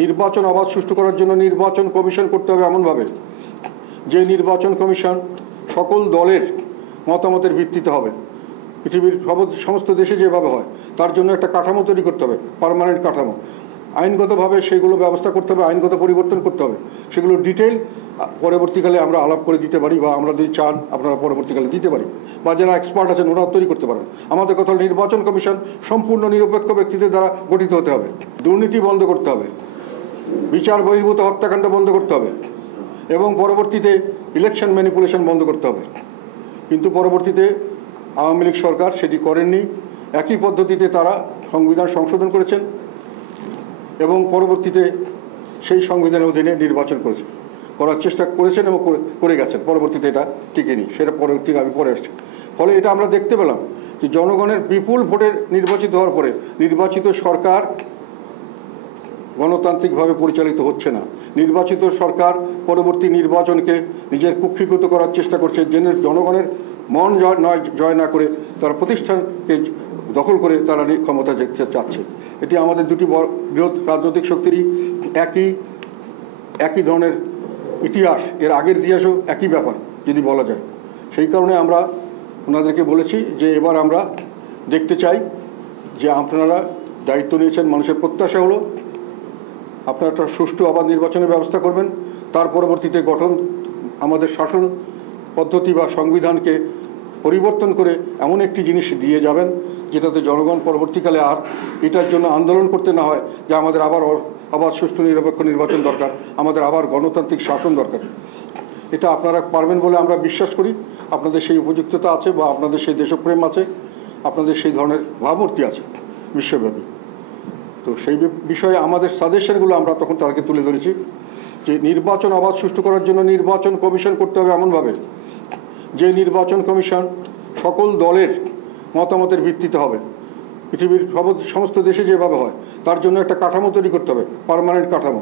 নির্বাচন অবাধ সুষ্ঠু করার জন্য নির্বাচন কমিশন করতে হবে এমনভাবে যে নির্বাচন কমিশন সকল দলের মতামতের ভিত্তিতে হবে। পৃথিবীর সমস্ত দেশে যেভাবে হয় তার জন্য একটা কাঠামো তৈরি করতে হবে, পার্মানেন্ট কাঠামো। আইনগতভাবে সেগুলো ব্যবস্থা করতে হবে, আইনগত পরিবর্তন করতে হবে। সেগুলোর ডিটেল পরবর্তীকালে আমরা আলাপ করে দিতে পারি, বা আমরা যদি চান আপনারা পরবর্তীকালে দিতে পারি, বা যারা এক্সপার্ট আছেন ওরাও তৈরি করতে পারেন। আমাদের কথা হল নির্বাচন কমিশন সম্পূর্ণ নিরপেক্ষ ব্যক্তিদের দ্বারা গঠিত হতে হবে। দুর্নীতি বন্ধ করতে হবে, বিচার বহির্ভূত হত্যাকাণ্ড বন্ধ করতে হবে, এবং পরবর্তীতে ইলেকশন ম্যানিপুলেশন বন্ধ করতে হবে। কিন্তু পরবর্তীতে আওয়ামী লীগ সরকার সেটি করেননি। একই পদ্ধতিতে তারা সংবিধান সংশোধন করেছেন এবং পরবর্তীতে সেই সংবিধানের অধীনে নির্বাচন করার চেষ্টা করেছেন এবং করে গেছেন। পরবর্তীতে এটা টিকেনি, সেটা পরবর্তীতে আমি পরে আসছি। ফলে এটা আমরা দেখতে পেলাম যে জনগণের বিপুল ভোটে নির্বাচিত হওয়ার পরে নির্বাচিত সরকার গণতান্ত্রিকভাবে পরিচালিত হচ্ছে না। নির্বাচিত সরকার পরবর্তী নির্বাচনকে নিজের কুক্ষিগত করার চেষ্টা করছে, জনগণের মন জয় না করে তারা প্রতিষ্ঠানকে দখল করে তারা ক্ষমতা যেতে চাচ্ছে। এটি আমাদের দুটি বৃহৎ রাজনৈতিক শক্তিরই একই ধরনের ইতিহাস, এর আগের ইতিহাসও একই ব্যাপার যদি বলা যায়। সেই কারণে আমরা ওনাদেরকে বলেছি যে এবার আমরা দেখতে চাই যে আপনারা দায়িত্ব নিয়েছেন, মানুষের প্রত্যাশা হলো আপনারা একটা সুষ্ঠু অবাধ নির্বাচনের ব্যবস্থা করবেন। তার পরবর্তীতে আমাদের শাসন পদ্ধতি বা সংবিধানকে পরিবর্তন করে এমন একটি জিনিস দিয়ে যাবেন যেটাতে জনগণ পরবর্তীকালে আর এটার জন্য আন্দোলন করতে না হয় যে আমাদের আবার সুষ্ঠু নিরপেক্ষ নির্বাচন দরকার, আমাদের আবার গণতান্ত্রিক শাসন দরকার। এটা আপনারা পারবেন বলে আমরা বিশ্বাস করি। আপনাদের সেই উপযুক্ততা আছে, বা আপনাদের সেই দেশপ্রেম আছে, আপনাদের সেই ধরনের ভাবমূর্তি আছে বিশ্বব্যাপী। তো সেই বিষয়ে আমাদের সাজেশনগুলো আমরা তখন তাদেরকে তুলে ধরেছি যে নির্বাচন অবাধ সুষ্ঠু করার জন্য নির্বাচন কমিশন করতে হবে এমনভাবে যে নির্বাচন কমিশন সকল দলের মতামতের ভিত্তিতে হবে। পৃথিবীর সমস্ত দেশে যেভাবে হয় তার জন্য একটা কাঠামো তৈরি করতে হবে, পার্মানেন্ট কাঠামো।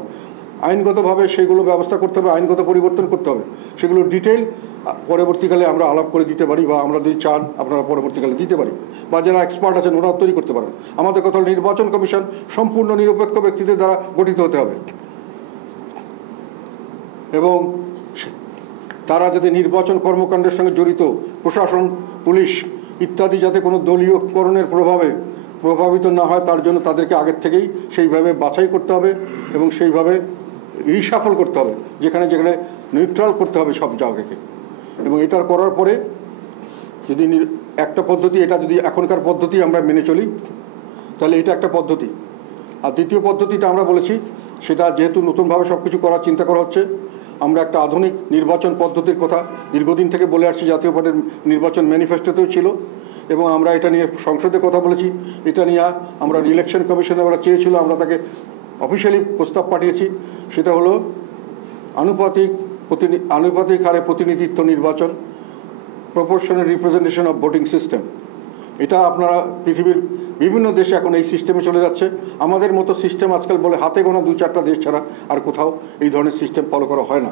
আইনগতভাবে সেগুলো ব্যবস্থা করতে হবে, আইনগত পরিবর্তন করতে হবে। সেগুলোর ডিটেল পরবর্তীকালে আমরা আলাপ করে দিতে পারি, বা আমরা যদি চান আপনারা পরবর্তীকালে দিতে পারি, বা যারা এক্সপার্ট আছেন ওরাও তৈরি করতে পারেন। আমাদের কথা হল নির্বাচন কমিশন সম্পূর্ণ নিরপেক্ষ ব্যক্তিদের দ্বারা গঠিত হতে হবে, এবং তারা যাতে নির্বাচন কর্মকাণ্ডের সঙ্গে জড়িত প্রশাসন, পুলিশ ইত্যাদি যাতে কোনো দলীয়করণের প্রভাবিত না হয় তার জন্য তাদেরকে আগের থেকেই সেইভাবে বাছাই করতে হবে এবং সেইভাবে রিশাফল করতে হবে, যেখানে নিউট্রাল করতে হবে সব জায়গাকে। এবং এটা করার পরে যদি একটা পদ্ধতি, এটা যদি এখনকার পদ্ধতি আমরা মেনে চলি তাহলে এটা একটা পদ্ধতি। আর দ্বিতীয় পদ্ধতিটা আমরা বলেছি, সেটা যেহেতু নতুনভাবে সব কিছু করার চিন্তা করা হচ্ছে, আমরা একটা আধুনিক নির্বাচন পদ্ধতির কথা দীর্ঘদিন থেকে বলে আসছি, জাতীয় পার্টির নির্বাচন ম্যানিফেস্টোতেও ছিল, এবং আমরা এটা নিয়ে সংসদে কথা বলেছি। এটা নিয়ে আমরা ইলেকশন কমিশনে ওরা চেয়েছিল, আমরা তাকে অফিসিয়ালি প্রস্তাব পাঠিয়েছি। সেটা হলো আনুপাতিক হারে প্রতিনিধিত্ব নির্বাচন, proportional representation of voting system. এটা আপনারা পৃথিবীর বিভিন্ন দেশে এখন এই সিস্টেমে চলে যাচ্ছে। আমাদের মতো সিস্টেম আজকাল বলে হাতে গোনা 2-4টা দেশ ছাড়া আর কোথাও এই ধরনের সিস্টেম ফলো করা হয় না।